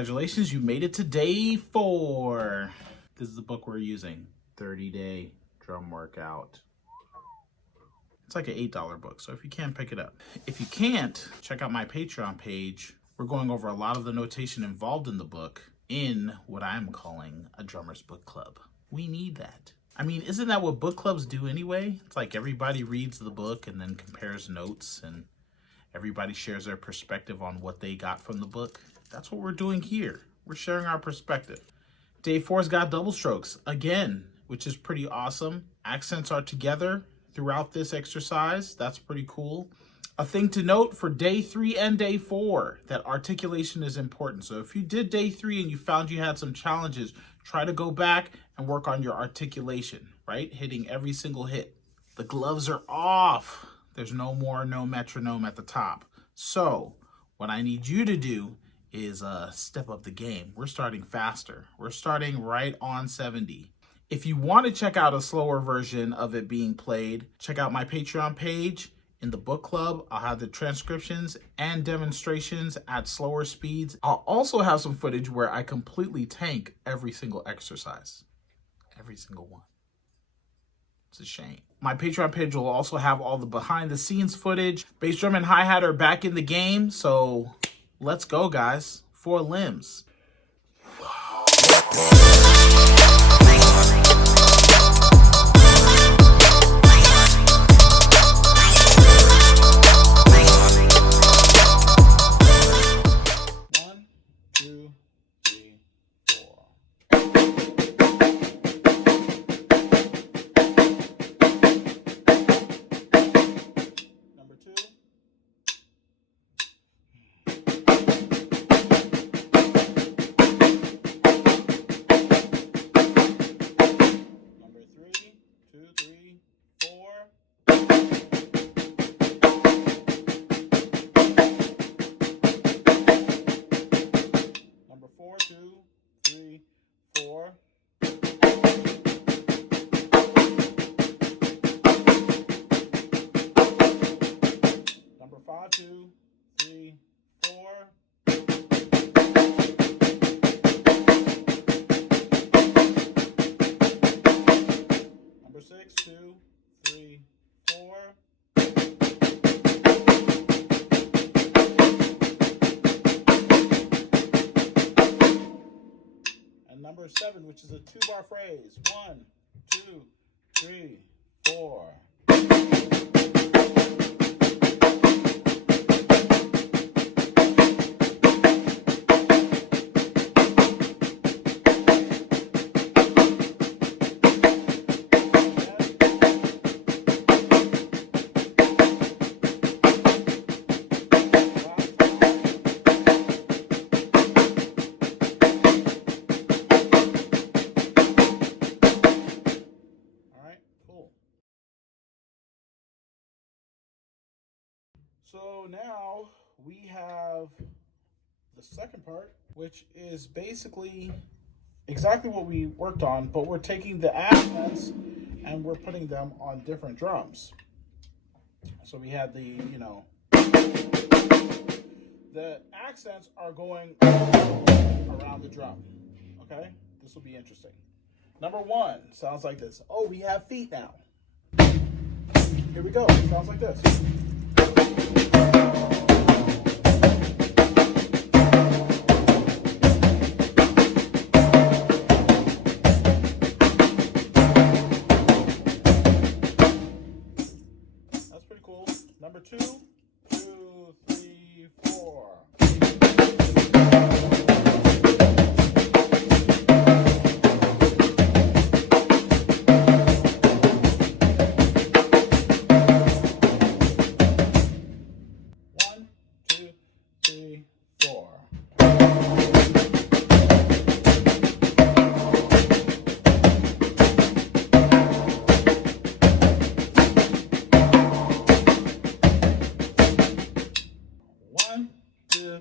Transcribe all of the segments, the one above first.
Congratulations, you made it to day 4. This is the book we're using, 30-Day Drum Workout. It's like an $8 book, so if you can, pick it up. If you can't, check out my Patreon page. We're going over a lot of the notation involved in the book in what I'm calling a drummer's book club. We need that. I mean, isn't that what book clubs do anyway? It's like everybody reads the book and then compares notes and everybody shares their perspective on what they got from the book. That's what we're doing here. We're sharing our perspective. Day 4's got double strokes again, which is pretty awesome. Accents are together throughout this exercise. That's pretty cool. A thing to note for day 3 and day 4, that articulation is important. So if you did day 3 and you found you had some challenges, try to go back and work on your articulation, right? Hitting every single hit. The gloves are off. There's no metronome at the top. So what I need you to do is step up the game. We're starting faster. We're starting right on 70. If you want to check out a slower version of it being played, check out my Patreon page. In the book club, I'll have the transcriptions and demonstrations at slower speeds. I'll also have some footage where I completely tank every single exercise. Every single one. It's a shame. My Patreon page will also have all the behind the scenes footage. Bass drum and hi-hat are back in the game, so let's go, guys. 4 limbs. Number 7, which is a 2-bar phrase. 1, 2, 3, 4. So now we have the second part, which is basically exactly what we worked on, but we're taking the accents and we're putting them on different drums. So we had the accents are going around the drum. Okay, this will be interesting. Number 1 sounds like this. Oh, we have feet now. Here we go. It sounds like this. That's pretty cool. Number 2, 2, 3, 4. One, two,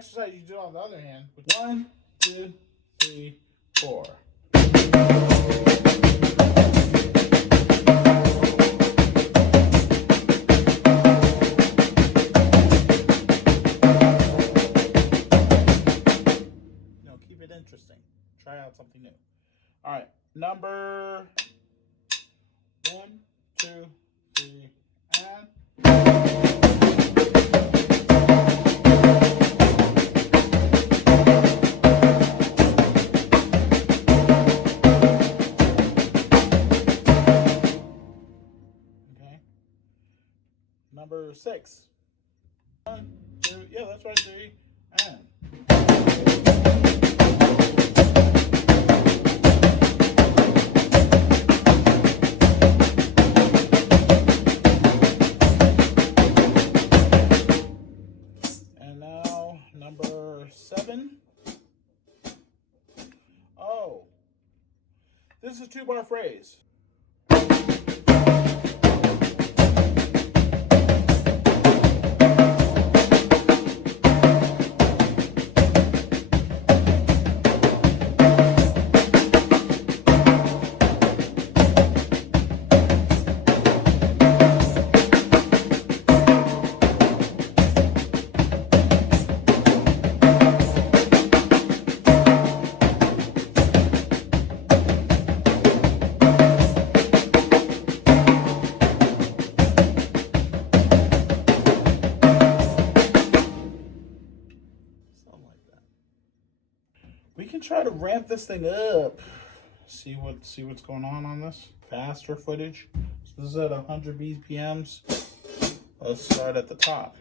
exercise you do on the other hand. 1, 2, 3, 4. Keep it interesting. Try out something new. All right, number 1, 2, 3, and. Number 6. 1, 2, yeah, that's right, 3, and. And now, number 7. Oh, this is a 2-bar phrase. We can try to ramp this thing up. See what's going on this. Faster footage. So this is at 100 BPMs. Let's start at the top.